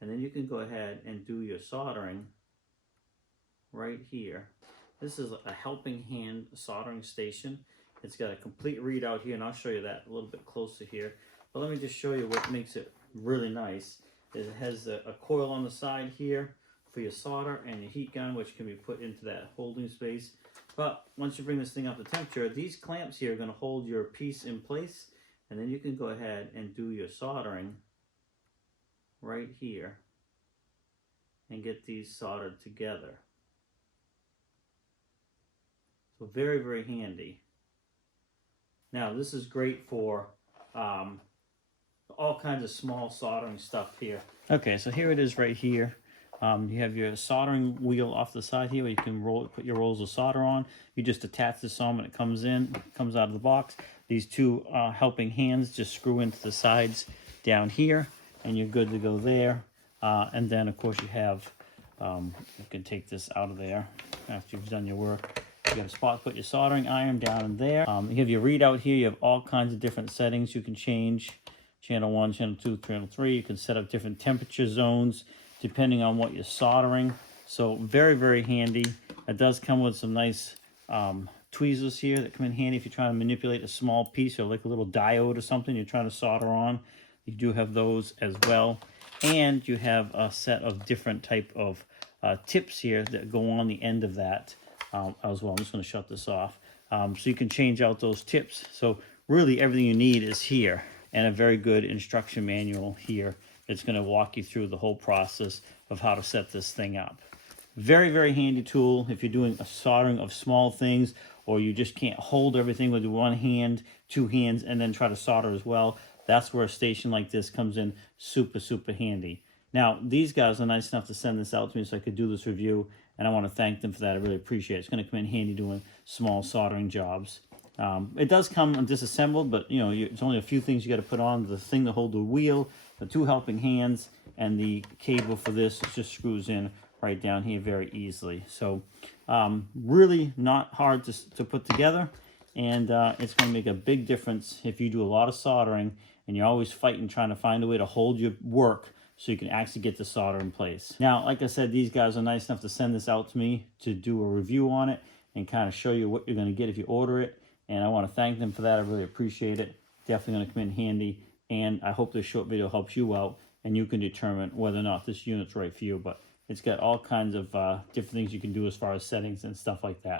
And then you can go ahead and do your soldering right here. This is a helping hand soldering station. It's got a complete readout here, and I'll show you that a little bit closer here. But let me just show you what makes it really nice. It has a coil on the side here for your solder and your heat gun, which can be put into that holding space. But once you bring this thing up to temperature, these clamps here are going to hold your piece in place, and then you can go ahead and do your soldering right here and get these soldered together. So very, very handy. Now this is great for all kinds of small soldering stuff here. Okay, so here it is right here. You have your soldering wheel off the side here where you can put your rolls of solder on. You just attach this on when it comes out of the box. These two helping hands just screw into the sides down here, and you're good to go there. And then of course you have, you can take this out of there after you've done your work. You got a spot to put your soldering iron down in there. You have your readout here. You have all kinds of different settings you can change. Channel 1, channel 2, channel 3. You can set up different temperature zones depending on what you're soldering. So very, very handy. It does come with some nice tweezers here that come in handy if you're trying to manipulate a small piece or like a little diode or something you're trying to solder on. You do have those as well. And you have a set of different type of tips here that go on the end of that as well. I'm just going to shut this off. So you can change out those tips. So really everything you need is here, and a very good instruction manual here. It's going to walk you through the whole process of how to set this thing up. Very, very handy tool if you're doing a soldering of small things, or you just can't hold everything with one hand, two hands, and then try to solder as well. That's where a station like this comes in super, super handy. Now, these guys are nice enough to send this out to me so I could do this review, and I want to thank them for that. I really appreciate it. It's going to come in handy doing small soldering jobs. It does come disassembled, but you know, it's only a few things you got to put on. The thing to hold the wheel, the two helping hands, and the cable for this just screws in right down here very easily. So really not hard to put together, and it's going to make a big difference if you do a lot of soldering and you're always fighting trying to find a way to hold your work so you can actually get the solder in place. Now, like I said, these guys are nice enough to send this out to me to do a review on it and kind of show you what you're going to get if you order it. And I want to thank them for that. I really appreciate it. Definitely going to come in handy. And I hope this short video helps you out and you can determine whether or not this unit's right for you. But it's got all kinds of different things you can do as far as settings and stuff like that.